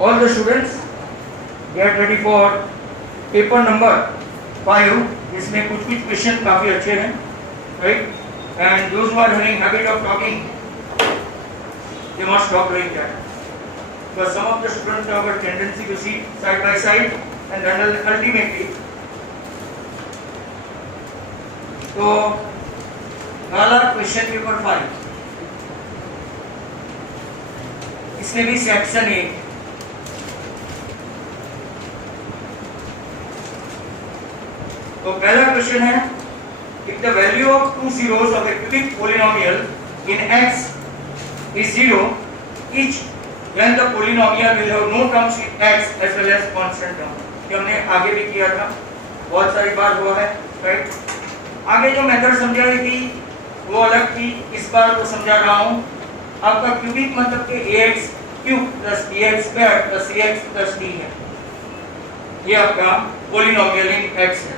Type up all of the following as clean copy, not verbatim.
All the students get ready for paper number 5, जिसमें कुछ question काफी अच्छे हैं, right? And those who are having habit of talking, they must stop doing that. Because some of the students have a tendency to sit side by side and then ultimately, so वाला question paper 5, इसमें भी section 1, तो पहला question है, if the value of two zeros of a cubic polynomial in x is 0, each when the polynomial will have no terms with x as well as constant term. ये हमने आगे भी किया था, बहुत सारी बार हुआ है, राइट? आगे जो मेथड समझाई थी वो अलग थी, इस बार वो समझा रहा हूँ। आपका क्यूबिक मतलब कि ax cube plus bx square plus cx plus d है, ये आपका पोलिनोमियल इन x है।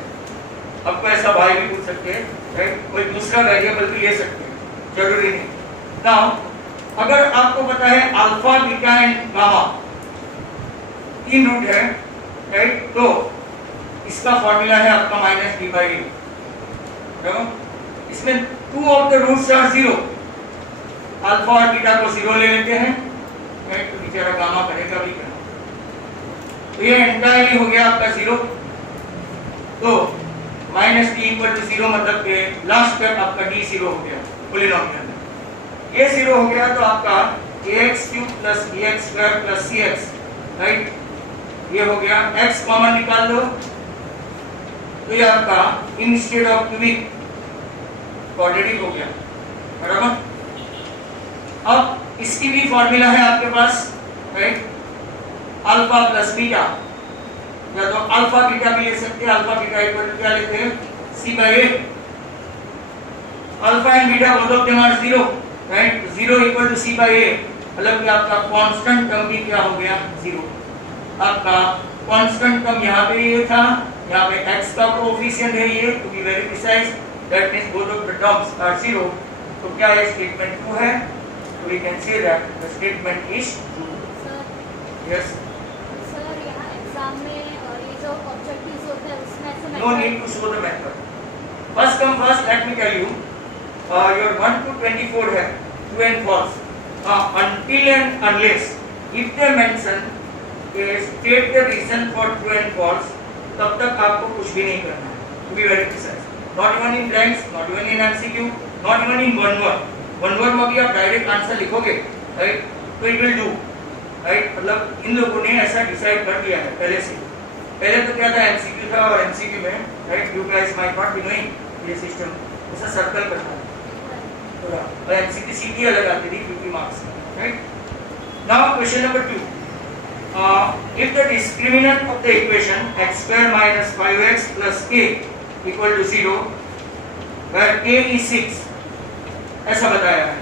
आपको ऐसा y भी पूछ सकते हैं, राइट? कोई दूसरा वेरिएबल भी ले सकते हैं, जरूरी नहीं। नाउ अगर आपको पता है alpha beta and gamma 3 root है, राइट? तो इसका फॉर्मूला है आपका माइनस d बाई a। इसमें 2 of the roots are 0, alpha और बीटा को 0 ले लेते हैं, राइट? तो बेचारा गामा करेगा भी क्या, तो ये एंटायरली हो गया आपका 0। तो माइनस डी इक्वल टू 0 मतलब के लास्ट स्टेप आपका d 0 हो गया पोलिनोमियल में, ये 0 हो गया तो आपका ax cube plus bx square plus cx, right? ये हो गया, x कॉमन निकाल दो तो ये आपका इंस्टेड ऑफ क्यूबिक क्वाड्रेटिक हो गया, बराबर। अब इसकी भी फॉर्मूला है आपके पास, राइट? अल्फा प्लस बीटा, या तो अल्फा बीटा भी ले सकते हैं, अल्फा बीटा इक्वल टू क्या लेते हैं, c by a। Alpha and beta both of them are 0, right? 0 equal to c by a, मतलब कि आपका कांस्टेंट टर्म भी क्या हो गया, 0। आपका कांस्टेंट टर्म यहाँ पे ये था, यहाँ पे x का कोएफिशिएंट है ये, to be very precise, that means both of the terms are 0। तो क्या ये स्टेटमेंट ट्रू है? तो we can say that the statement is true. Yes sir, यहाँ एग्जाम में ये जो ऑब्जेक्टिव्स होते हैं उसमें ऐसे no need to show the method. First come first, let me tell you, your 1 to 24 है true and false, until and unless if they mention state the reason for true and false, तब तक आपको कुछ भी नहीं करना है, to be very precise, not even in blanks, not even in MCQ, not even in one word में भी आप डायरेक्ट आंसर लिखोगे, राइट? तो it will do, राइट? मतलब इन लोगों ने ऐसा डिसाइड कर दिया है पहले से। पहले तो क्या था, एमसीक्यू था, और एमसीक्यू में, right, you guys might not be knowing, ये सिस्टम ऐसा सर्कल करता है थोड़ा, और एमसीक्यू सीधी अलग आती थी 50 marks, right? Now question number 2, if the discriminant of the equation x square minus 5x plus k equal to 0 where k is 6, ऐसा बताया है,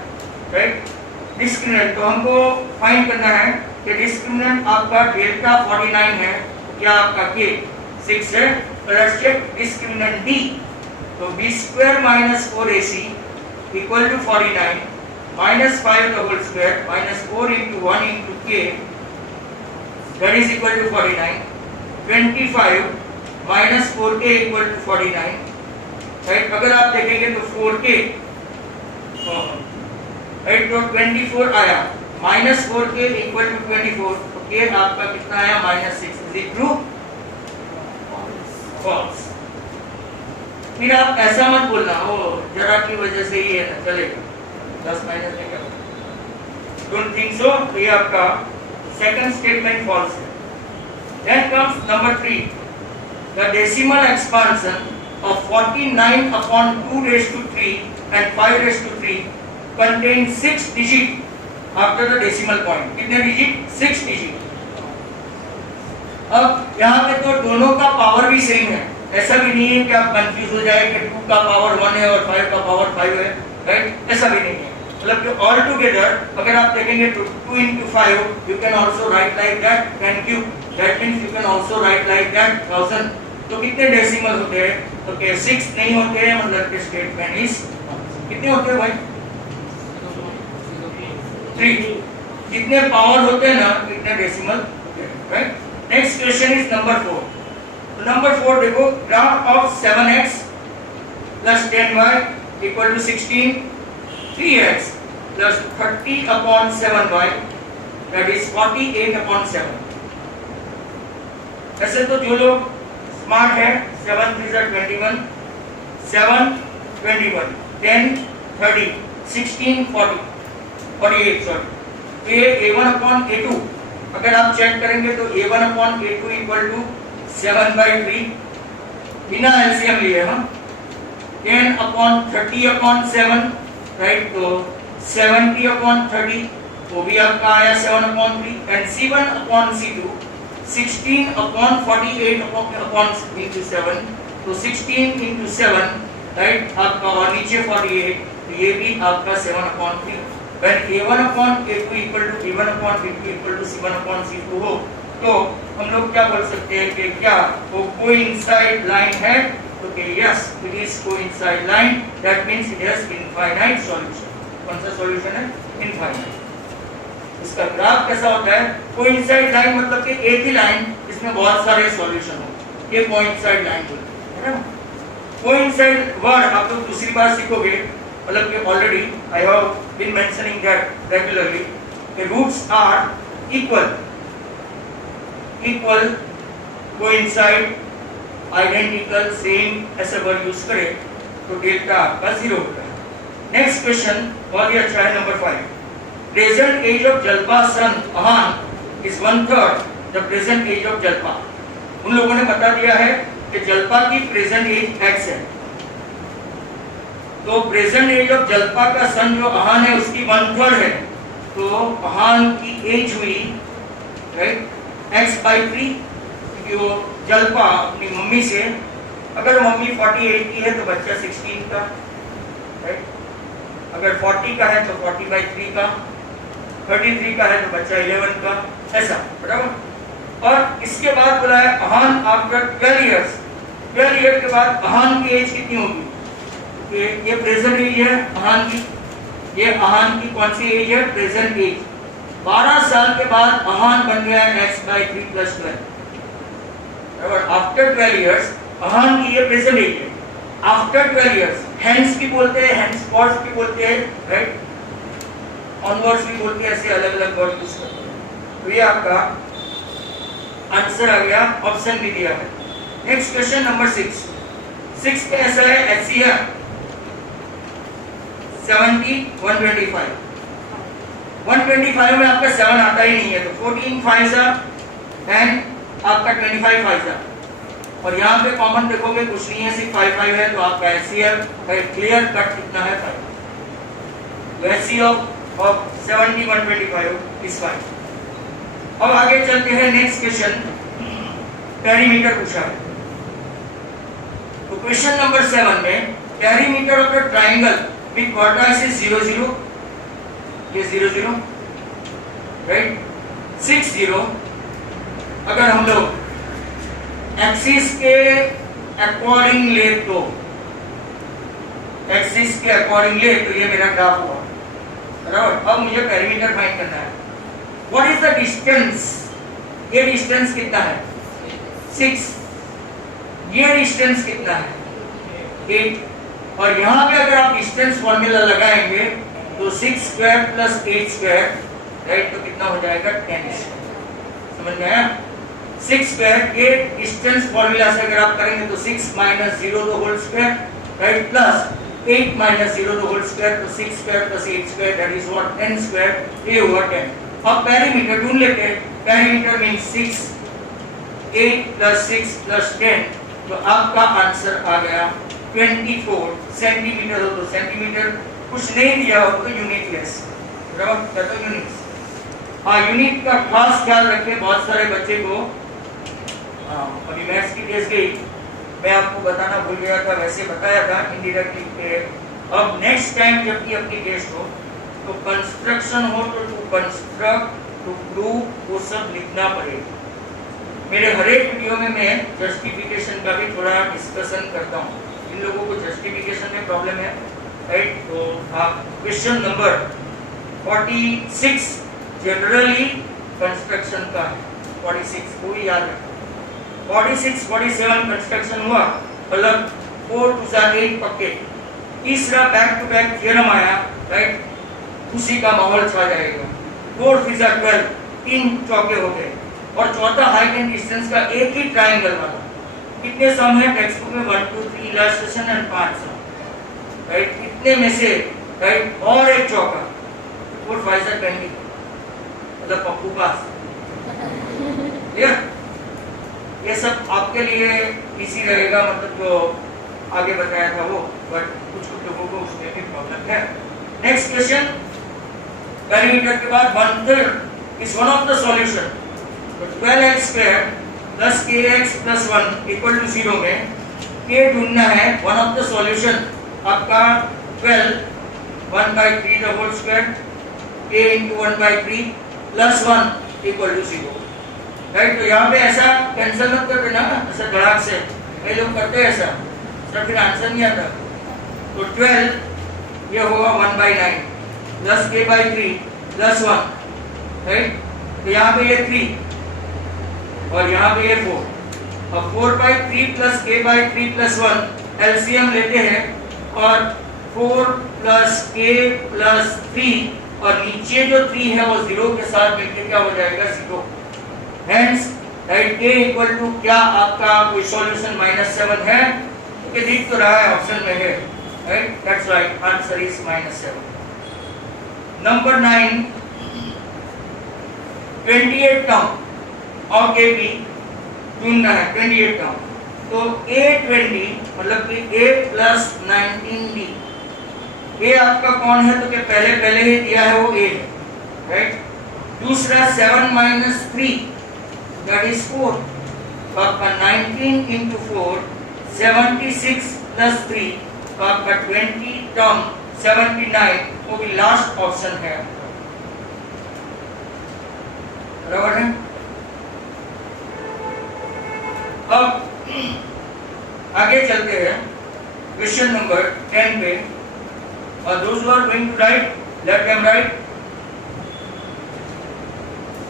राइट? डिस्क्रिमिनेंट तो हमको फाइंड करना है कि डिस्क्रिमिनेंट आपका डेल्टा 49 है, क्या आपका k 6 है, तो लेट्स चेक डिस्क्रिमिनेंट d। तो b square minus 4ac equal to 49 minus 5 का whole square minus 4 into 1 into k that is equal to 49, 25 minus 4k equal to 49, right? अगर आप देखेंगे तो 4k, राइट? तो 24 आया, माइनस 4k इक्वल टू 24, तो k आपका कितना आया, minus 6। Is it true? False. फिर आप ऐसा मत बोलना ओ जरा की वजह से ही है ना, चलेगा 10 माइनस में क्या, डोंट थिंक सो। तो ये आपका सेकंड स्टेटमेंट फॉल्स है। Then comes number 3, the decimal expansion of 49 upon 2 raised to 3 and 5 raised to 3 contain 6 digit after the decimal point। कितने डिजिट? 6 डिजिट। अब यहाँ पे तो दोनों का पावर भी सेम है, ऐसा भी नहीं है कि आप कंफ्यूज हो जाए कि 2 का पावर 1 है और 5 का पावर 5 है, राइट? ऐसा भी नहीं है, मतलब कि ऑल टुगेदर अगर आप देखेंगे तो 2 into 5 you can also write like that 10 cube, that means you can also write like that 1000। तो कितने डेसिमल होते हैं? तो क्या 6 नहीं होते हैं, मतलब कि स्टेटमेंट इज कितने होते हैं भाई? 3। जितने पावर होते हैं ना इतने डेसिमल होते हैं, right. Next question is number 4। तो नंबर 4 देखो, graph of 7x plus 10y equal to 16, 3x plus 30 upon 7y that is 48 upon 7। ऐसे तो जो लोग स्मार्ट है 7 3 21, 7 21, 10 30, 16 40, 48 सॉरी। तो ये a1 upon a2 अगर आप चेक करेंगे तो a1 upon a2 equal to 7/3 बिना एलसीएम लिए हम 10 upon 30 upon 7, राइट। तो 70 upon 30 वो भी आपका आया 7 upon 3 and C1 upon C2 16 upon 48 upon into 7, तो 16 into 7, राइट आपका, और नीचे 48, तो ये भी आपका 7 upon 3। when a1 upon a2 equal to b1 upon b2 equal to c1 upon c2 हो तो हम लोग क्या बोल सकते हैं कि क्या वो कोइंसाइड लाइन है? तो yes it is coincide line, that means it has infinite solution. कौन सा सॉल्यूशन है? इनफाइनाइट। इसका ग्राफ कैसा होता है? कोइंसाइड लाइन मतलब कि एक ही लाइन जिसमें बहुत सारे सॉल्यूशन हो, ये कोइंसाइड लाइन बोलते हैं, है ना। कोइंसाइड वर्ड आप लोग दूसरी बार सीखोगे, मतलब कि already I have been mentioning that regularly, the roots are equal, coincide, identical, same, ऐसे वर्ड यूज करें तो डेल्टा आपका 0 होता है। नेक्स्ट क्वेश्चन बहुत ही अच्छा है, number 5। Present age of Jalpa son Ahan is 1/3 the present age of Jalpa. उन लोगों ने बता दिया है कि जल्पा की प्रेजेंट एज x है, तो प्रेजेंट एज ऑफ जल्पा का सन जो अहान है उसकी 1/3 है, तो अहान की एज हुई, राइट, x/3, क्योंकि वो जल्पा अपनी मम्मी से, अगर मम्मी 48 की है तो बच्चा 16 का, राइट, अगर 40 का है तो 40/3 का, 33 का है तो बच्चा 11 का, ऐसा, बराबर। और इसके बाद बोला है अहान आफ्टर 12 इयर्स, 12 ईयर के बाद अहान की एज कितनी होगी? ये प्रेजेंट एज है अहान की, ये अहान की कौन सी एज है? Present age. 12 साल के बाद अहान बन गया है x/3 + 12, बराबर। आफ्टर 12 इयर्स अहान की ये प्रेजेंट एज है। आफ्टर 12 इयर्स हेंस भी बोलते हैं, हेंस फॉर्स भी बोलते हैं, राइट, ऑनवर्ड्स भी बोलते हैं, ऐसे अलग अलग वर्ड यूज करते हैं। तो ये आपका आंसर आ गया, ऑप्शन भी दिया है। नेक्स्ट क्वेश्चन नंबर 6 पे ऐसा है HCF 70 125, 125 में आपका 7 आता ही नहीं है, तो 14 5 एंड आपका 25 5, और यहाँ पे कॉमन देखोगे कुछ नहीं है, सिर्फ 5 5 है, तो आपका HCF क्लियर कट कितना है? 5। HCF of 70 125 is 5। अब आगे चलते हैं, नेक्स्ट क्वेश्चन पेरीमीटर पूछा है। तो क्वेश्चन नंबर 7 में perimeter of the triangle with quadrant is 0 0, ये 0 0, राइट, 6 0। अगर हम लोग एक्सिस के अकॉर्डिंग ले तो, एक्सिस के अकॉर्डिंग ले तो ये मेरा ग्राफ हुआ, बराबर। अब मुझे पेरीमीटर फाइंड करना है। What is the distance? ये डिस्टेंस कितना है? 6। ये डिस्टेंस कितना है? 8। और यहाँ पे अगर आप डिस्टेंस फॉर्मूला लगाएंगे तो 6² + 8², राइट, तो कितना हो जाएगा? 10। समझ में आया? 6², ये डिस्टेंस फॉर्मूला से अगर आप करेंगे तो 6 - 0 the whole square, right, plus 8 - 0 the whole square, तो 6² + 8² that is what? 10², ये हुआ 10। अब पेरीमीटर ढूंढ लेते हैं। पेरीमीटर मींस 6, 8 + 6 + 10, तो आपका आंसर आ गया 24 सेंटीमीटर हो तो सेंटीमीटर, कुछ नहीं दिया हो तो यूनिट लेस, बराबर, क्या तो यूनिट। हाँ, यूनिट का खास ख्याल रखें, बहुत सारे बच्चे को अभी मैथ्स की टेस्ट गई, मैं आपको बताना भूल गया था, वैसे बताया था इनडायरेक्टली। अब नेक्स्ट टाइम जब भी अपनी टेस्ट हो तो कंस्ट्रक्शन हो तो टू कंस्ट्रक्ट, टू प्रूव, वो सब लिखना पड़ेगा। मेरे हर एक वीडियो में मैं जस्टिफिकेशन का भी थोड़ा डिस्कशन करता हूँ। इन लोगों को जस्टिफिकेशन में प्रॉब्लम है, राइट, तो आप क्वेश्चन नंबर 46 जनरली कंस्ट्रक्शन का है 46, वो भी याद रखो। 46 47 कंस्ट्रक्शन हुआ, मतलब 4 2 8 पक्के। तीसरा बैक टू बैक थ्योरम आया, राइट, उसी का माहौल छा जाएगा। 4 3 12, 3 चौके हो गए। और चौथा हाइट एंड डिस्टेंस का एक ही ट्रायंगल वाला। कितने सम है टेक्स्ट बुक में? 1 2 3 इलस्ट्रेशन एंड 5 सम, राइट। इतने में से, राइट, और एक चौका 4 5 20, मतलब पप्पू पास। ये सब आपके लिए इजी रहेगा, मतलब जो आगे बताया था वो, बट कुछ लोगों को उसमें भी प्रॉब्लम है। नेक्स्ट क्वेश्चन, पेरीमीटर के बाद 1/3 is one of the solution. तो 12x square plus kx plus 1 equal to 0 में k ढूंढना है। वन ऑफ द सॉल्यूशन आपका 12 1/3 the whole square k into 1/3 plus 1 equal to 0, right. तो यहाँ पे ऐसा कैंसिल मत कर देना, ऐसा धड़ाक से, कई लोग करते हैं ऐसा, सर फिर आंसर नहीं आता। तो 12 ये होगा 1/9 प्लस k/3 प्लस 1, राइट। तो यहाँ पे ये 3 और यहाँ पे ये 4। अब 4/3 प्लस k/3 प्लस 1 एलसीएम लेते हैं, और 4 प्लस k प्लस 3, और नीचे जो 3 है वो 0 के साथ मिलकर क्या हो जाएगा? 0। Hence, right, k equal to क्या आपका कोई सॉल्यूशन -7 है? क्योंकि दिख तो रहा है ऑप्शन में है, right, that's right, answer is -7। Number 9, 28 term और k भी ढूंढना है, 28 टर्म। तो a20 मतलब कि a प्लस 19b, a आपका कौन है? तो क्या पहले ही दिया है वो a है, राइट। दूसरा 7 माइनस 3 दैट इज 4, तो आपका 19 इंटू 4 76 प्लस 3, तो आपका 20 टर्म 79, वो भी लास्ट ऑप्शन है, बराबर है। अब आगे चलते हैं क्वेश्चन नंबर 10 पे, और those who are going to write, let them write.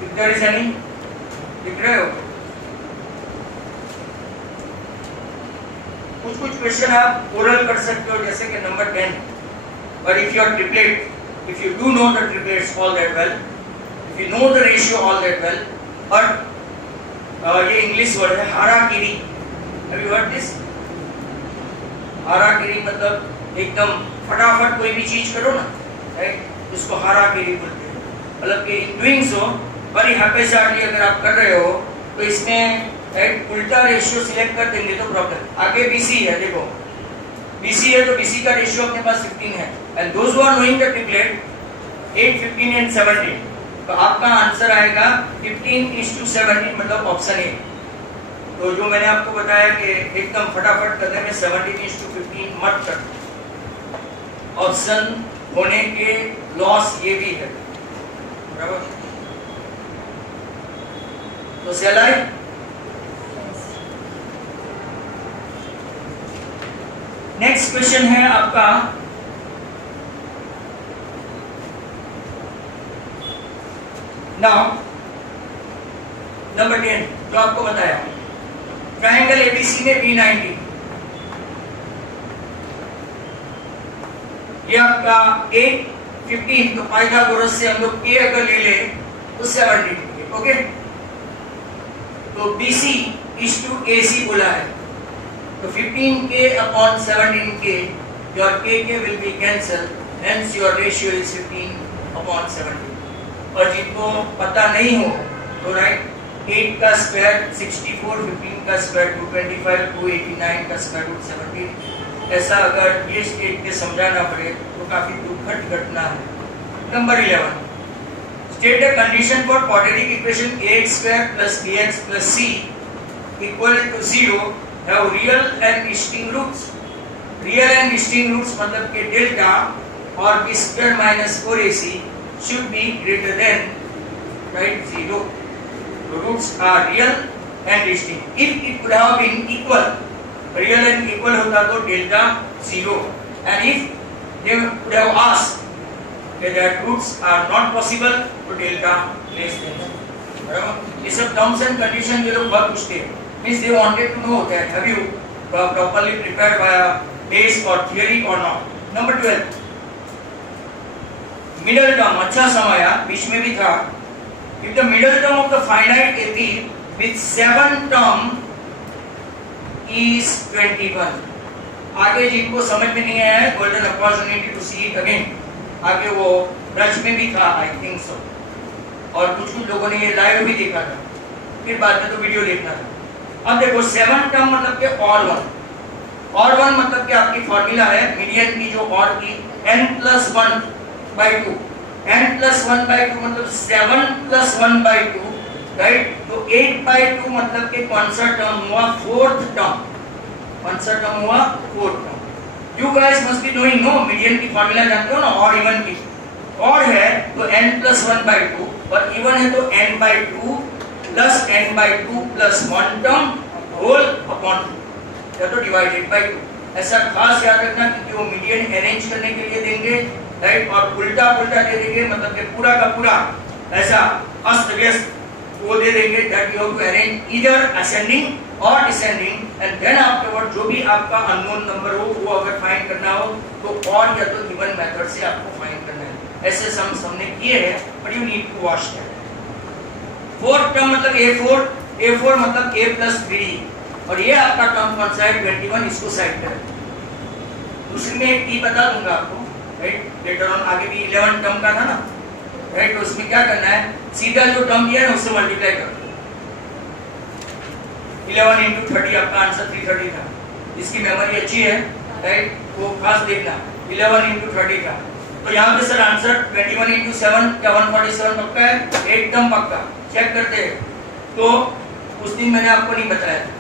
If there is any, लिख रहे हो? कुछ क्वेश्चन आप ओरल कर सकते हो, जैसे कि number 10। But if you are triplet, if you do know the triplets all that well, if you know the ratio all that well, और ये इंग्लिश वर्ड है हाराकिरी। Have you heard this? हाराकिरी मतलब एकदम फटाफट कोई भी चीज करो ना, राइट, इसको हाराकिरी बोलते हैं। मतलब कि इन डूइंग सो बड़ी हैप्पीसार्टली अगर आप कर रहे हो, तो इसमें राइट उल्टा रेशियो सिलेक्ट कर देंगे तो प्रॉब्लम। आगे BC है, देखो BC है, तो BC का रेशियो अपने पास 15 है। And those who are knowing the triplet 8 15 and 17, तो आपका आंसर आएगा 15:17, मतलब ऑप्शन ए। तो जो मैंने आपको बताया कि एकदम फटाफट करने में 17:15 मत कर, ऑप्शन होने के लॉस ये भी है, बराबर। तो shall I? नेक्स्ट क्वेश्चन है आपका नाउ नंबर 10, जो आपको बताया ट्रायंगल ABC में B90, ये आपका 8 15, तो पाइथागोरस से हम लोग k अगर ले ले तो 70, ओके। तो BC इज टू AC बोला है, तो 15k upon 17k, your kk will be cancelled, hence your ratio is 15 upon 17। और जिनको पता नहीं हो तो राइट, 8 का स्क्वायर 64, 15 का स्क्वायर 225, 289 का स्क्वायर रूट 17। ऐसा अगर ये स्टेट के समझाना पड़े तो काफी दुखद घटना है। Number 11, state a condition for quadratic equation ax² + bx + c = 0 have real and distinct roots। Real and distinct roots मतलब कि डेल्टा और b² - 4ac should be greater than, right, 0। The roots are real and distinct। If it could have been equal, real and equal होता तो delta 0, and if they would have asked that roots are not possible, तो delta less than, बराबर। ये सब terms and condition ये लोग बहुत पूछते हैं, means they wanted to know that have you properly prepared by a base or theory or not. Number 12, middle term, अच्छा समाया बीच में भी था। If the middle term of the finite AP with 7 term is 21, आगे जिनको समझ में नहीं आया है, golden opportunity to see it again, आगे वो ब्रज में भी था, I think so, और कुछ लोगों ने ये लाइव भी देखा था, फिर बाद में तो वीडियो देखना था। अब देखो 7 टर्म मतलब के और वन मतलब कि आपकी फॉर्मूला है मीडियन की जो और की n+1/2, n+1/2 मतलब 7+1/2, राइट। तो 8/2 मतलब के कौन सा टर्म हुआ, फोर्थ टर्म, कौन सा टर्म हुआ, fourth term. You guys must be knowing, no, median की फॉर्मूला जानते हो ना, और इवन की, और है तो n+1/2 और इवन है तो n/2 plus n/2 plus 1 term whole upon 2 या तो डिवाइडेड बाय 2। ऐसा खास याद रखना कि वो मीडियन अरेंज करने के लिए देंगे, राइट, और उल्टा उल्टा दे देंगे, मतलब कि पूरा का पूरा ऐसा अस्त व्यस्त वो दे देंगे, that you have to arrange either ascending और डिसेंडिंग, एंड देन आफ्टरवर्ड जो भी आपका अननोन नंबर हो वो अगर फाइंड करना हो तो और या तो इवन मेथड से आपको फाइंड करना है। ऐसे सम हमने किए हैं, but you need to watch that. Fourth term मतलब A4 मतलब A+3D, और ये आपका टर्म कौन सा है, 21, इसको साइड करें। दूसरी में एक T बता दूंगा आपको, राइट, लेटर ऑन, आगे भी 11 टर्म का था ना, राइट। तो उसमें क्या करना है, सीधा जो टर्म दिया है उससे मल्टीप्लाई कर दो। 11 × 30 आपका आंसर 330 था। इसकी मेमोरी अच्छी है, राइट, वो खास देखना, 11 × 30 था। तो यहाँ पे सर आंसर 21 × 7 क्या 147 पक्का है, एकदम पक्का, चेक करते हैं। तो उस दिन मैंने आपको नहीं बताया था,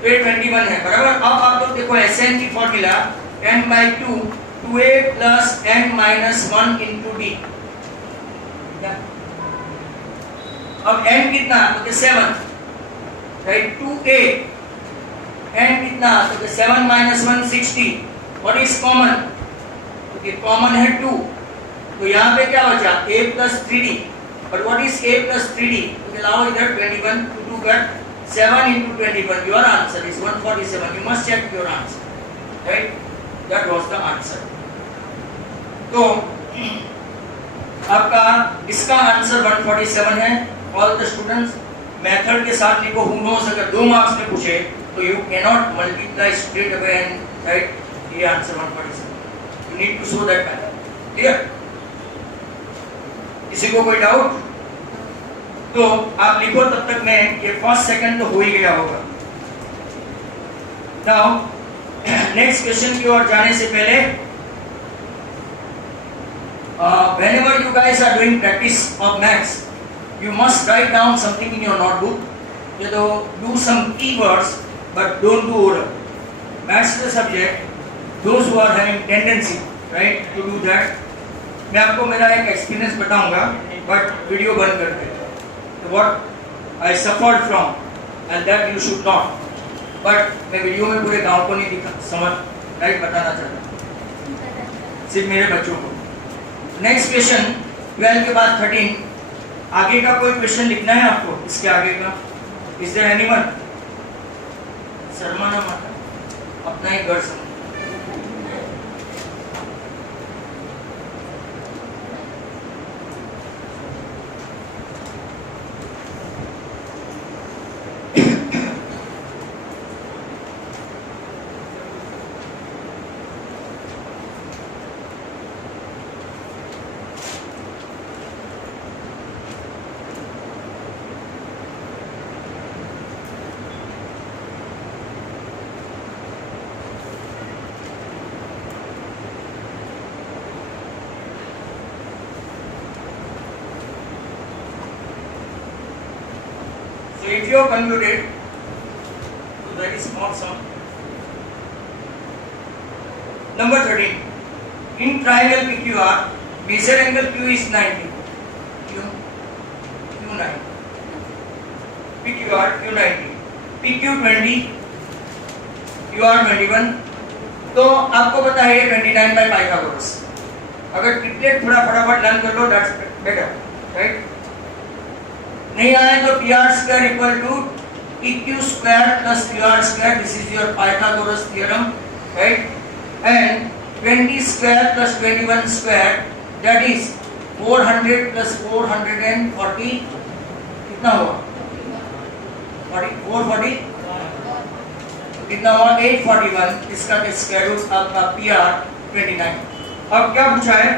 तो ये 21 है, बराबर। अब आप लोग देखो Sn की formula n/2 2a plus n-1 × d। अब n कितना, तो 7, राइट, 2a, n कितना, तो 7 - 1 60, व्हाट इज कॉमन, तो ये कॉमन है 2, तो यहाँ पे क्या बचा, a+3d, but what is a+3d, तो लाओ इधर 21 to 2 कर 7 × 21, your answer is 147, you must check your answer, right, that was the answer। तो आपका इसका आंसर 147 है। ऑल द स्टूडेंट्स मेथड के साथ लिखो, who knows अगर 2 मार्क्स में पूछे तो you cannot multiply straight away and write ये answer 147, you need to show that method, clear। किसी को कोई डाउट तो आप लिखो, तब तक मैं ये फर्स्ट सेकंड तो हो ही गया होगा। नाउ नेक्स्ट क्वेश्चन की ओर जाने से पहले, whenever you guys are doing practice of maths, you must write down something in your notebook, you know, do some keywords but don't do order। maths is a subject, those who are having tendency, right, to do that, मैं आपको मेरा एक experience बताऊंगा, but video बंद करके, what I suffered from and that you should not, but मैं video में पूरे गांव को नहीं दिखा समझ, राइट, बताना चाहता, सिर्फ मेरे बच्चों को। नेक्स्ट क्वेश्चन 12 के बाद 13, आगे का कोई क्वेश्चन लिखना है आपको, इसके आगे का, इज देयर एनीवन, शर्मा ना मत, अपना ही घर समझ। So if you have concluded, so that is small sum. Number 13. In triangle PQR, measure angle Q is 90. Q9. PQR Q90. PQ 20. QR 21. तो आपको पता है 29 by पाइथागोरस। अगर ट्रिपलेट थोड़ा फटाफट लर्न कर लो, that's better, राइट? नहीं आए तो P R square equal to PQ square plus QR square. This is your Pythagoras theorem, right? And 20 square plus 21 square, that is 400 plus 440. कितना हुआ? 440. कितना हुआ? 841. इसका स्क्वायर रूट आपका PR 29. अब क्या पूछा है?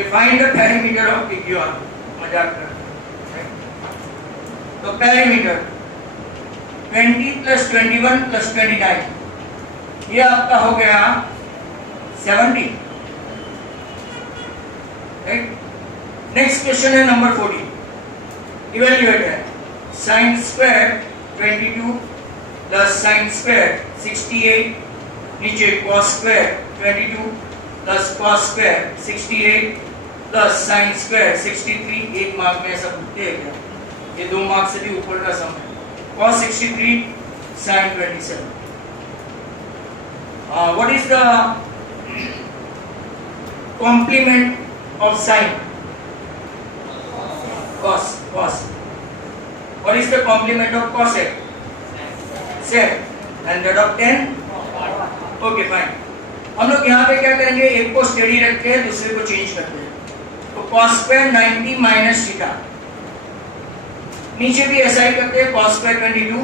Define the perimeter of PQR. मजाक कर रहे हैं. तो perimeter 20 plus 21 plus 29, ये आपका हो गया 70, राइट? नेक्स्ट क्वेश्चन है नंबर 40. इवेल्युएट है sine square 22 plus sine square 68, नीचे cos square 22 plus cos square 68 plus sine square 63. एक मार्क में ऐसा पूछते हैं क्या? ये 2 मार्क से भी ऊपर का सम है. Cos 63 sin 27. What is the complement of sin? Cos. What is the complement of cosec? Sec. And that of 10? Okay, fine. हम लोग यहाँ पे क्या करेंगे? एक को स्टेडी रखते हैं, दूसरे को चेंज करते हैं. तो cos square 90 minus theta. नीचे भी ऐसा ही करते हैं. cos square 22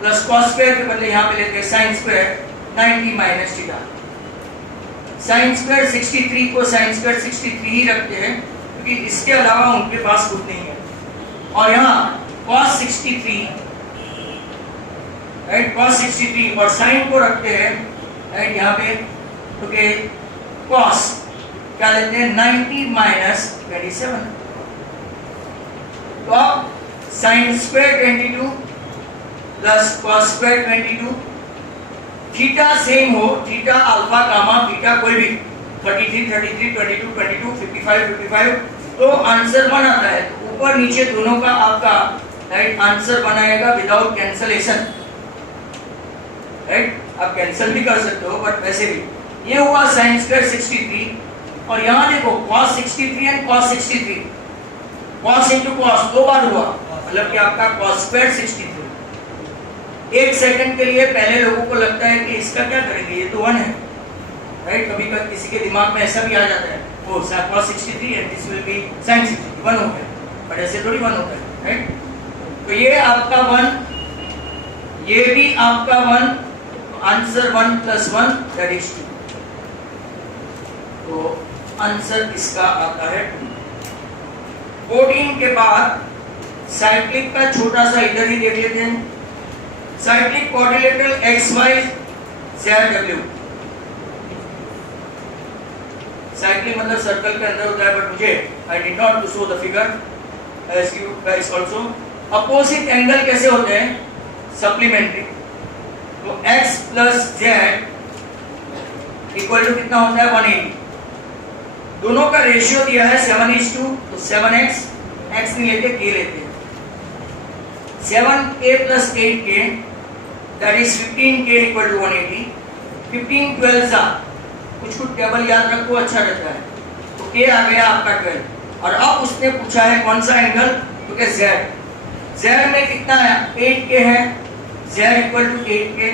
plus cos square के बदले यहाँ पे लेते हैं sin square 90 minus theta. sin square 63 को sin square 63 ही रखते हैं क्योंकि इसके अलावा उनके पास कुछ नहीं है. और यहाँ cos 63, राइट? cos 63 और sin को रखते हैं, राइट? यहाँ पे क्योंकि cos क्या लेते हैं? 90 minus 27. तो अब sin square 22 plus cos square 22, theta same हो, थीटा अल्फा गामा बीटा कोई भी 33 33 22 22 55 55, तो आंसर 1 आता है. तो ऊपर नीचे दोनों का आपका राइट आंसर बनाएगा विदाउट कैंसलेशन, राइट? आप कैंसिल भी कर सकते हो बट वैसे भी ये हुआ sin square 63. और यहाँ देखो cos 63 and cos 63, cos into cos 2 बार हुआ, मतलब कि आपका cos square 63. एक सेकंड के लिए पहले लोगों को लगता है कि इसका क्या करेंगे, ये तो 1 है, राइट? कभी कभी किसी के दिमाग में ऐसा भी आ जाता है, ओ cos 63 and this will be sin 63, 1 हो गया. बट ऐसे थोड़ी 1 होता है, राइट? तो ये आपका 1, ये भी आपका 1, आंसर 1 plus 1 that is 2. तो आंसर इसका आता है 2. 14 के बाद साइक्लिक का छोटा सा इधर ही देख लेते हैं. Cyclic quadrilateral XY ZW. Cyclic मतलब सर्कल के अंदर होता है, बट मुझे I did not to show the figure as you guys also. Opposite angle कैसे होते हैं? सप्लीमेंट्री. तो x plus z equal to कितना होता है? 180. दोनों का रेशियो दिया है 7:2, तो 7x, x नहीं लेते, k लेते हैं. 7k plus 8k, that is 15k equal to 180. 15 12 सा कुछ टेबल याद रखो, अच्छा रहता है. तो k आ गया आपका 12. और अब उसने पूछा है कौन सा एंगल? तो क्या z. z में कितना है? 8k है. z equal to 8k,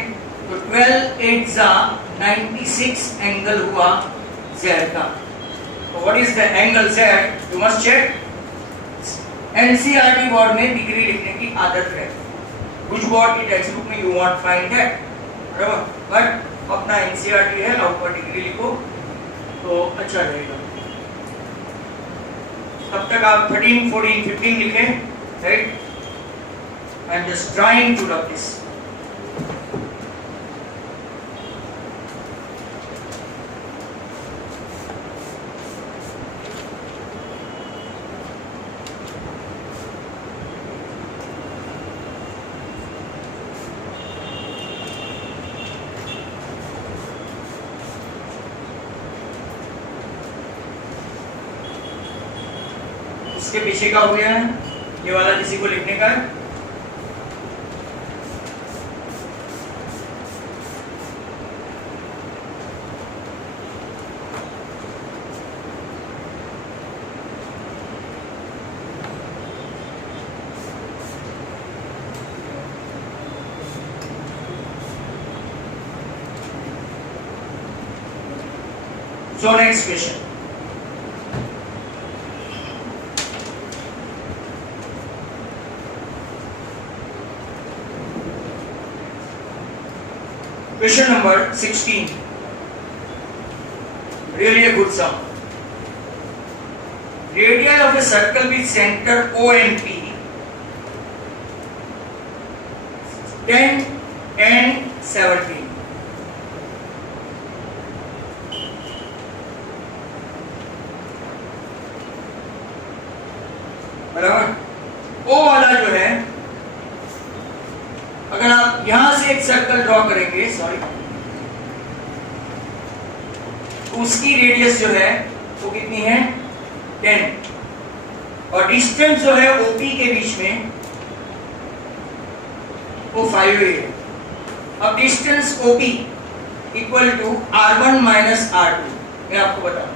तो 12 8 सा 96 एंगल हुआ z का. तो what is the angle z? You must check. NCERT board में डिग्री लिखने की आदत है. कुछ बोर्ड की टेक्स्ट बुक में यू वांट फाइंड दैट, बराबर? बट अपना NCERT है, ऊपर डिग्री लिखो तो अच्छा रहेगा. तब तक आप 13 14 15 लिखें, right? I am just trying to rub this. इसके पीछे का हो गया है, ये वाला किसी को लिखने का है. So next question. Question number 16. Really a good sum. Radii of a circle with center O and P 10 and 17. बराबर। O वाला जो है, अगर आप यहां से एक सर्कल ड्रॉ करेंगे, सॉरी, उसकी रेडियस जो है वो कितनी है 10, और डिस्टेंस जो है OP के बीच में वो 5 है। अब distance OP equal to R1 minus R2, मैं आपको बताऊं,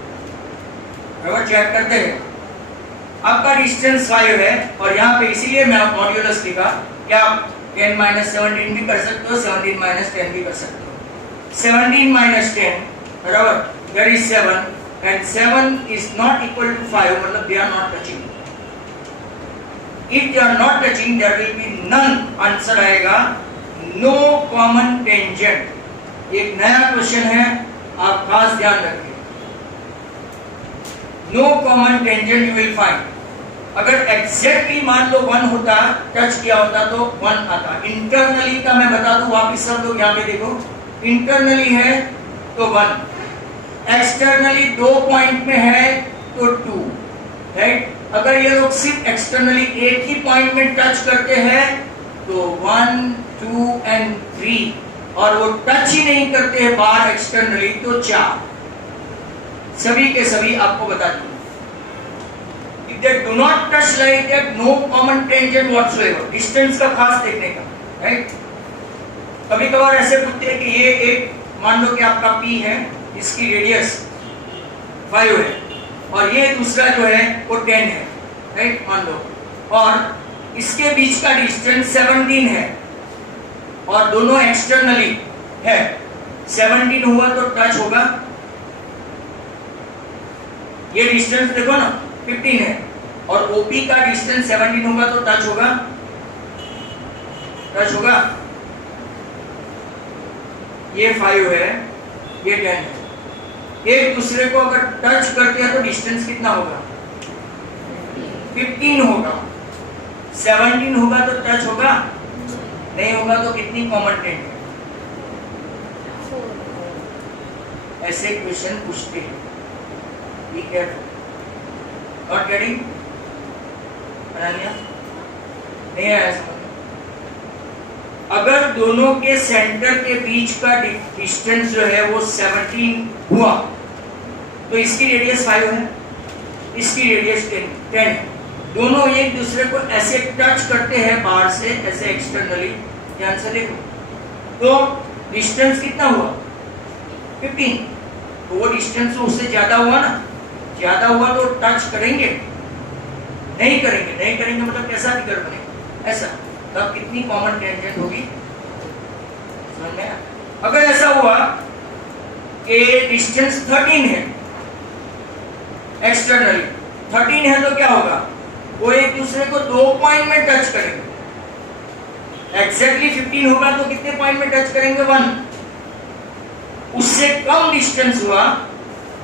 बराबर, चेक करते हैं। आपका डिस्टेंस 5 है और यहाँ पे इसीलिए मैं मॉड्यूलस लिखा, क्या 10 माइनस 17 भी कर सकते हो, 17 माइनस 10 भी कर सकते हो। 17 माइनस 10 बराबर that is 7 and 7 is not equal to 5, मतलब they are not touching. If they are not touching, there will be none. Answer आएगा no common tangent. एक नया क्वेश्चन है, आप खास ध्यान रखिए। No common tangent you will find. अगर एग्जैक्टली मान लो 1 होता, टच किया होता तो 1 आता। इंटरनली का मैं बता दूं, वापिस सब लोग यहाँ पे देखो, इंटरनली है तो 1, एक्सटर्नली 2 पॉइंट में है तो 2, राइट। अगर ये लोग सिर्फ एक्सटर्नली एक ही पॉइंट में टच करते हैं तो 1, 2 and 3, और वो टच ही नहीं करते हैं बाहर एक्सटर्नली तो 4। सभी के सभी आपको बता दूं, if they do not touch like that, no common tangent whatsoever. Distance का खास देखने का, राइट। कभी कभार ऐसे पूछते हैं कि ये एक, मान लो कि आपका P है, इसकी रेडियस 5 है और ये दूसरा जो है वो 10 है, राइट, मान लो, और इसके बीच का डिस्टेंस 17 है और दोनों एक्सटर्नली है। 17 हुआ तो टच होगा, ये डिस्टेंस देखो ना 15 है, और OP का डिस्टेंस 17 होगा तो टच होगा, टच होगा। ये 5 है, ये 10 है, एक दूसरे को अगर टच करते हैं तो डिस्टेंस कितना होगा 15 होगा। 17 होगा तो टच होगा, नहीं होगा तो कितनी कॉमन टेंजेंट। ऐसे क्वेश्चन पूछते हैं, be careful. Not getting? Ananya नहीं आया समझ? अगर दोनों के सेंटर के बीच का डिस्टेंस जो है वो 17 हुआ तो इसकी रेडियस 5 है, इसकी रेडियस 10 है। दोनों एक दूसरे को ऐसे टच करते हैं बाहर से, ऐसे एक्सटर्नली, ध्यान से देखो, तो डिस्टेंस कितना हुआ 15। तो वो डिस्टेंस उससे ज्यादा हुआ ना, ज्यादा हुआ तो टच करेंगे, नहीं करेंगे, नहीं करेंगे मतलब कैसा फिगर बनेगा, ऐसा। तब कितनी कॉमन टेंजेंट होगी, समझ में आया? अगर ऐसा हुआ कि डिस्टेंस 13 है, एक्सटर्नली 13 है, तो क्या होगा, वो एक दूसरे को 2 पॉइंट में टच करेंगे। एग्जैक्टली 15 होगा तो कितने पॉइंट में टच करेंगे 1। उससे कम डिस्टेंस हुआ,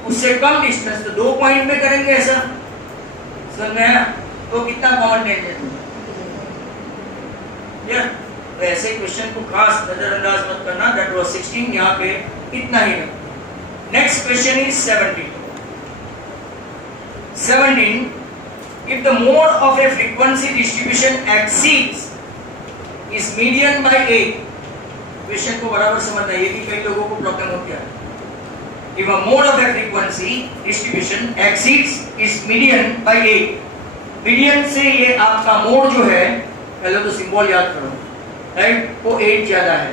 उससे कम डिस्टेंस तो 2 पॉइंट में करेंगे, ऐसा, समझ में आया? तो कितना कॉमन टेंजेंट होगा। तो ऐसे क्वेश्चन को खास नजरअंदाज मत करना। दैट वाज 16, यहाँ पे इतना ही है। Next question is 17। If the mode of a frequency distribution exceeds is median by a, question को बराबर समझना, ये भी कई लोगों को प्रॉब्लम होती है। If a mode of a frequency distribution exceeds is median by a, median से ये आपका मोड जो है, पहले तो सिंबल याद करो, राइट, वो 8 ज्यादा है।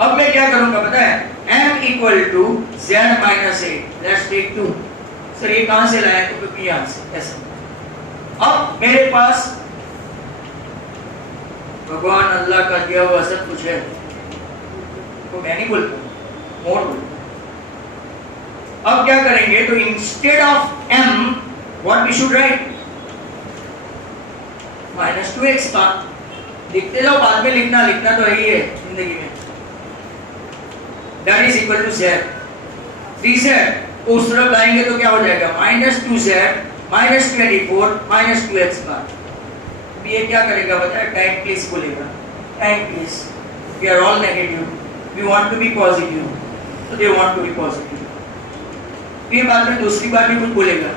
अब मैं क्या करूंगा पता है, m equal to z minus 8, let's take 2। Sir ये कहां से लाया, तो क्योंकि यहां से, ऐसा। अब मेरे पास भगवान अल्लाह का दिया हुआ सब कुछ है, तो मैं नहीं बोलता, मोड बोलता। अब क्या करेंगे, तो instead of m what we should write, -2x का लिखते जाओ, बाद में लिखना तो यही है जिंदगी में, that is equal to z 3z उस तरफ लाएंगे तो क्या हो जाएगा, -2z -24 -2x बार। ये क्या करेगा बताए, टाइम प्लीज बोलेगा, time please, we are all negative, we want to be positive, तो they want to be positive. ये बाद में दूसरी बार भी कुछ बोलेगा,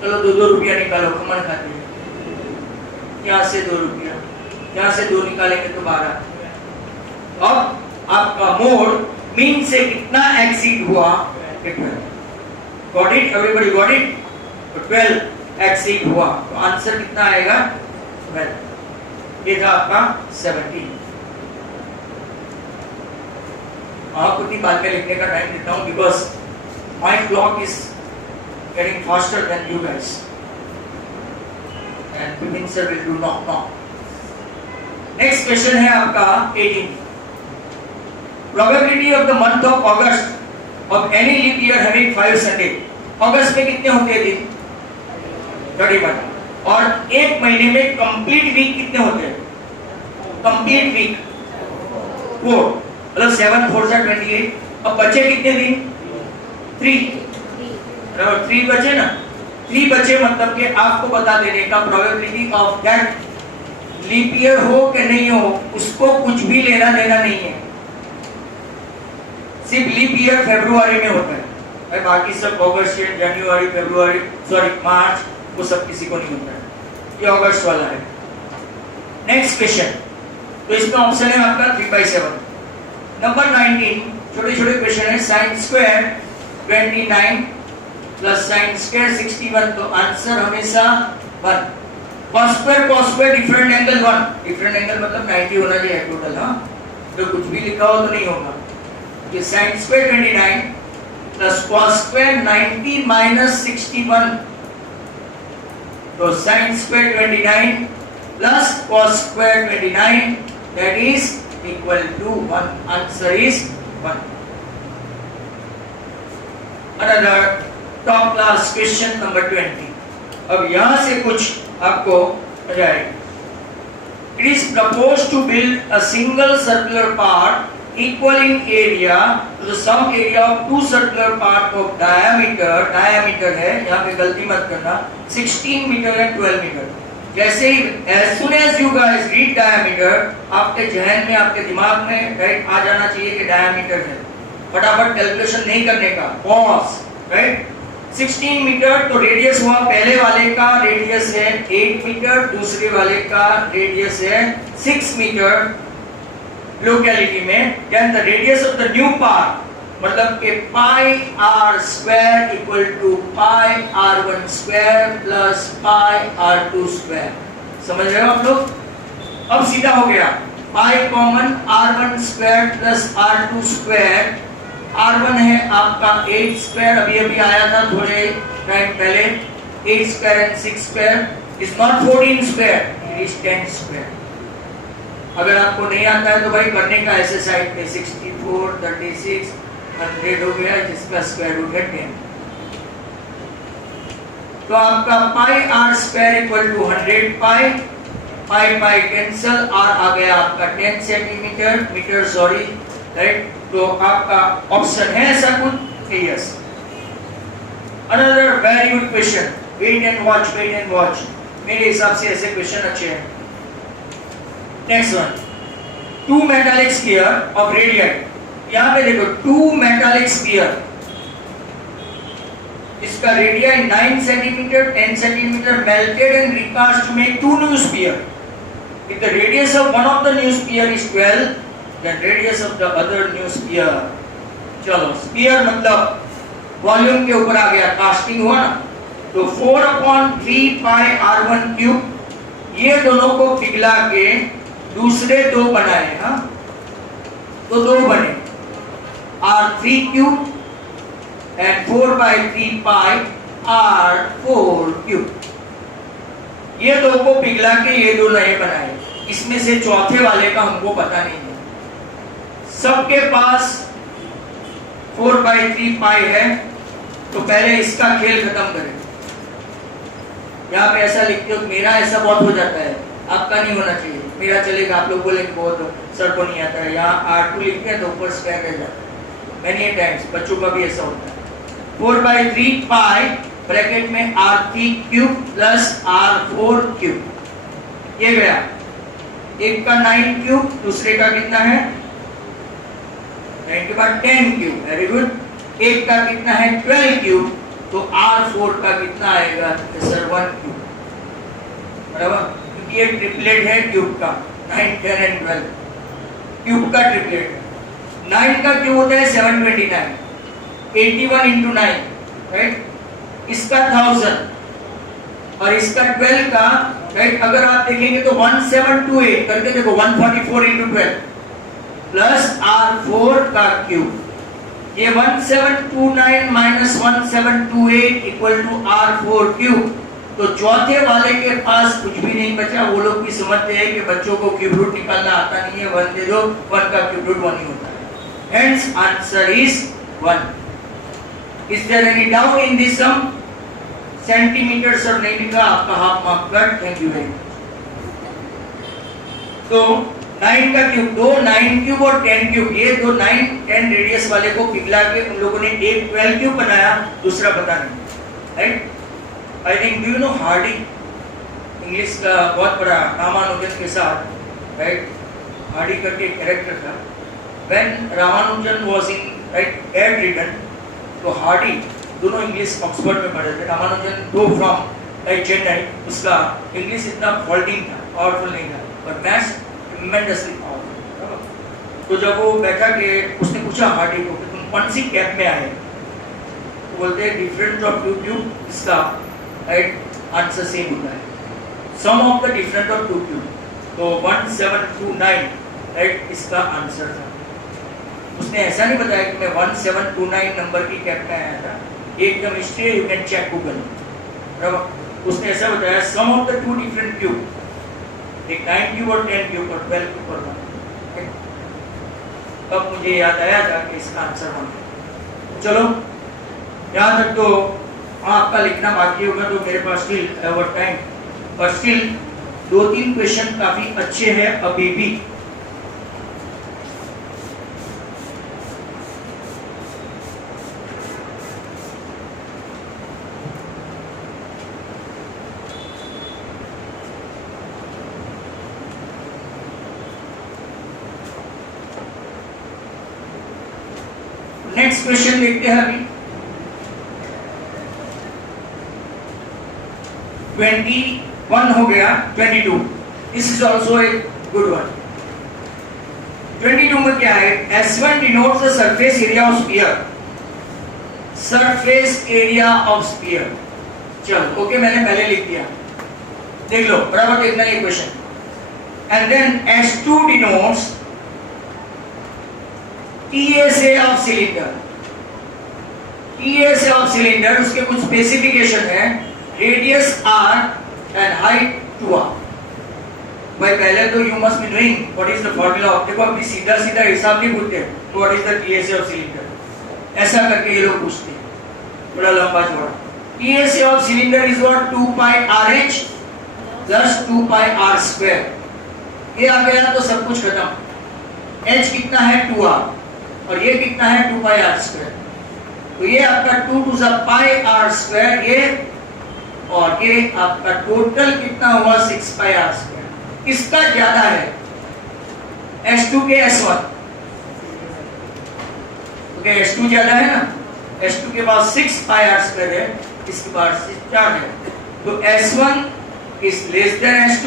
चलो 2 रुपया निकालो, खमण खाते हैं, यहाँ से 2 रुपया, यहाँ से 2 निकालेंगे तो 12। अब आपका मोड मीन से कितना एक्सीड हुआ, 12। Got it everybody, got it, तो 12 एक्सीड हुआ, तो आंसर कितना आएगा 12। ये था आपका 17। आपको इतनी बाद में लिखने का टाइम देता हूँ, because my clock is getting faster than you guys, and Bipin sir will do knock knock. Next question है आपका 18. Probability of the month of August of any leap year having 5 Sunday. अगस्त में कितने होते हैं दिन, 31, और एक महीने में कंप्लीट वीक कितने होते हैं, कंप्लीट वीक 4, मतलब 7 4 से 28। अब बचे कितने दिन, 3 बचे ना, 3 बचे, मतलब कि आपको बता देने का probability of that leap year हो कि नहीं हो, उसको कुछ भी लेना देना नहीं है। सिर्फ लीप ईयर फरवरी में होता है भाई, बाकी सब अगस्त, जनवरी, फरवरी, सॉरी मार्च, वो सब किसी को नहीं होता है, ये अगस्त वाला है। नेक्स्ट क्वेश्चन, तो इसमें ऑप्शन है आपका 3/7। नंबर 19, छोटे छोटे क्वेश्चन है। Sign square 29 plus sine square 61, तो आंसर हमेशा 1। cos square different angle 1, different angle मतलब 90 होना चाहिए टोटल, हाँ, तो कुछ भी लिखा हो तो नहीं होगा। ये sine square 29 plus cos square 90 minus 61, तो sine square 29 plus cos square 29 that is equal to 1, answer is 1। Another top class question number 20. अब यहाँ से कुछ आपको आ जाएगा। It is proposed to build a single circular part equal in area to the sum area of two circular part of diameter है, यहाँ पे गलती मत करना, 16 मीटर and 12 मीटर। जैसे ही as soon as you guys read diameter, आपके जहन में, आपके दिमाग में राइट आ जाना चाहिए कि diameter है, फटाफट कैलकुलेशन नहीं करने का, पॉज, राइट। 16 मीटर, तो रेडियस हुआ, पहले वाले का रेडियस है 8 मीटर, दूसरे वाले का रेडियस है 6 मीटर लोकेलिटी में। Then the radius of the new part, मतलब कि pi R square equal to pi r1 square plus pi r2 square. समझ रहे हो आप लोग? अब सीधा हो गया, pi common, r1 square plus r2 square, r1 है आपका 8 स्क्वायर, अभी अभी आया था थोड़े टाइम पहले, 8 square and 6 square is not 14 square, it is 10 square. अगर आपको नहीं आता है तो भाई करने का ऐसे साइड पे 64, 36, 100 हो गया, जिसका स्क्वायर रूट है 10। तो आपका pi R square equal to 100 pi, pi pi cancel, R आ गया आपका 10 सेंटीमीटर, मीटर सॉरी, राइट। तो आपका ऑप्शन है ऐसा कुछ, yes. Another very good question, wait and watch, wait and watch, मेरे हिसाब से ऐसे क्वेश्चन अच्छे हैं। Next one, 2 metallic sphere of radii, यहाँ पे देखो 2 मेटालिक स्फीयर, इसका radius 9 centimeter, 10 centimeter, melted and recast to make 2 new sphere. If the radius of one of the new sphere is 12, then radius of the other new sphere, चलो sphere मतलब volume के ऊपर आ गया, casting हुआ ना, तो 4/3 पाई r1 cube, ये दोनों को पिघला के दूसरे 2 बनाए, हाँ, तो 2 बने r3 cube and 4/3 pi r4 cube. ये 2 को पिघला के ये 2 नए बनाए, इसमें से चौथे वाले का हमको पता नहीं है। सबके पास 4/3 पाई है, तो पहले इसका खेल खत्म करें। यहाँ पे ऐसा लिखते हो, मेरा ऐसा बहुत हो जाता है, आपका नहीं होना चाहिए। मेरा चलेगा, आप लोग बोलेंगे बहुत सर को नहीं आता है। यहाँ R2 लिखते हैं तो ऊपर स्क्वायर रह जाता है। मैनी टाइम्स बच्चों का भी ऐसा होता है। 4/3 पाई ब्रैकेट में R3 cube plus R4 cube, ये गया। एक का 9 क्यूब, दूसरे का कितना है 9 के बाद 10 क्यूब, वेरी गुड। एक का कितना है 12 क्यूब, तो R4 का कितना आएगा सर 1 क्यूब, बराबर, क्योंकि ये ट्रिपलेट है क्यूब का, 9, 10 एंड 12 क्यूब का ट्रिपलेट है। 9 का क्यूब होता है 729, 81 into 9, राइट। इसका 1000 और इसका 12 का, राइट, अगर आप देखेंगे तो 1728 करके देखो, 144 into 12 प्लस R4 का क्यूब, ये 1729 minus 1728 equal to R4 cube. तो चौथे वाले के पास कुछ भी नहीं बचा। वो लोग भी समझते हैं कि बच्चों को क्यूब रूट निकालना आता नहीं है, 1 दे दो, 1 का क्यूब रूट 1 ही होता है। Hence answer is 1। Is there any doubt in this sum? Centimetre sir नहीं लिखा, आपका half mark cut, thank you very much. तो 9 का क्यूब, दो 9 क्यूब और 10 क्यूब, ये दो 9, 10 रेडियस वाले को पिघला के उन लोगों ने एक 12 क्यूब बनाया, दूसरा पता नहीं, right. I think do you know Hardy, English का बहुत बड़ा रामानुजन के साथ, राइट, हार्डी करके एक कैरेक्टर था। When Ramanujan was in, right, एड रिटन, तो हार्डी दोनों इंग्लिश ऑक्सफोर्ड में पढ़े थे। रामानुजन दो फ्रॉम चेन्नई, उसका इंग्लिश इतना फॉल्टिंग था, पावरफुल नहीं था, और मैथ्स ट्रेमेंडसली पावरफुल। तो जब वो बैठा के उसने पूछा हार्डी को कि तुम कौन सी कैब में आए, तो बोलते हैं डिफरेंट ऑफ टू क्यूब, इसका राइट आंसर सेम होता है, sum of the different of two cube. तो 1729 राइट इसका आंसर था। उसने ऐसा नहीं बताया कि मैं 1729 नंबर की कैब में आया था, एकदम history, you can check Google. उसने ऐसा बताया sum of the two different cube, एक 9 क्यूब और 10 क्यूब और 12 क्यूब और 1। तब मुझे याद आया था कि इसका आंसर 1। चलो यहाँ तक तो आपका लिखना बाकी होगा, तो मेरे पास स्टिल ओवर टाइम, पर स्टिल 2-3 क्वेश्चन काफी अच्छे हैं अभी भी। नेक्स्ट क्वेश्चन देखते हैं अभी। 21 हो गया, 22 this is also a good one. 22 में क्या है, S1 denotes the surface area of sphere, surface area of sphere. चलो ओके, मैंने पहले लिख दिया, देख लो, बराबर देखना ये question. And then S2 denotes TSA of cylinder, TSA of cylinder, उसके कुछ स्पेसिफिकेशन है, radius R and height 2R। भाई पहले तो you must be knowing what is the formula of, देखो अभी सीधा सीधा हिसाब नहीं पूछते what is the TSA of cylinder, ऐसा करके ये लोग पूछते हैं, बड़ा लंबा चौड़ा। TSA of cylinder is what 2 pi RH plus 2 pi R square. ये आ गया तो सब कुछ खत्म। H कितना है 2R और ये कितना है 2 पाई R स्क्वायर, तो ये आपका 2 to the pi R square, ये और ये आपका टोटल कितना हुआ 6 पाई R स्क्वायर। किसका ज्यादा है, S2 के S1, ओके S2 ज्यादा है ना, S2 के पास 6 पाई R स्क्वायर है, इसके पास 4 है, तो S1 is less than S2।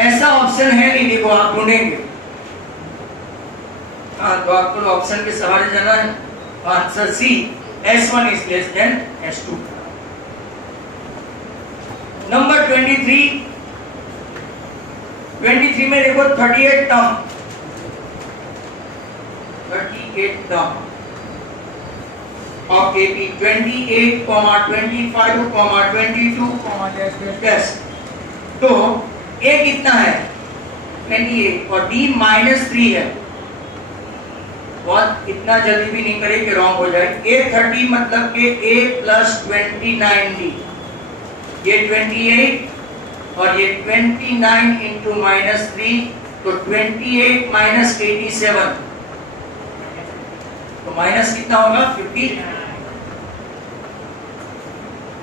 ऐसा ऑप्शन है नहीं, देखो आप ढूंढेंगे, हाँ तो आपको ऑप्शन के सहारे जाना है, answer C, S1 is less than S2। Number 23 में देखो 38 term, 38 term of AP, 28, 25, 22, yes। तो A कितना है 28 और D -3 है, बहुत इतना जल्दी भी नहीं करे कि रॉन्ग हो जाए। A30 मतलब कि A प्लस 29D, ये 28 और ये 29 इंटू -3, तो 28 माइनस 87, तो माइनस कितना होगा 50।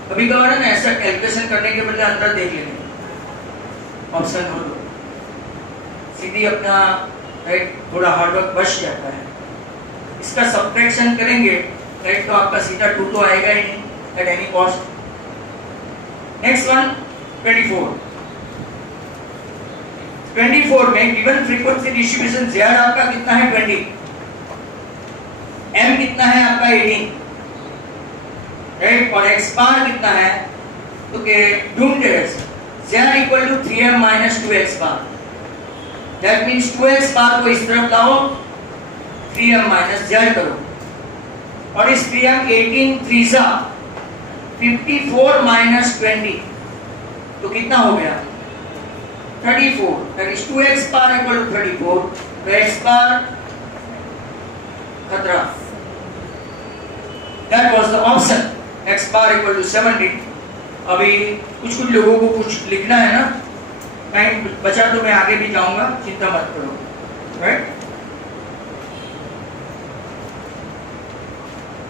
कभी कभार है ना ऐसा कैलकुलेशन करने के बदले अंदर देख लेंगे, ऑप्शन हो दो, सीधी अपना राइट थोड़ा हार्डवर्क बच जाता है। इसका सब्ट्रैक्शन करेंगे राइट, तो आपका सीधा 2 तो आएगा ही नहीं at any cost. Next one 24 में गिवन फ्रीक्वेंसी डिस्ट्रीब्यूशन Z आपका कितना है 20, M कितना है आपका 18 राइट, और X बार कितना है, तो के ढूंढते हैं Z equal to 3M minus 2X bar, that means 2X bar को इस तरफ लाओ, 3M माइनस Z करो, और इस 3M 18 3 54 माइनस 20, तो कितना हो गया 34, that is 2x bar equal to 34, तो x bar खतरा, that was the option, x bar equal to 70। अभी कुछ लोगों को कुछ लिखना है ना, टाइम बचा तो मैं आगे भी जाऊंगा, चिंता मत करो, राइट।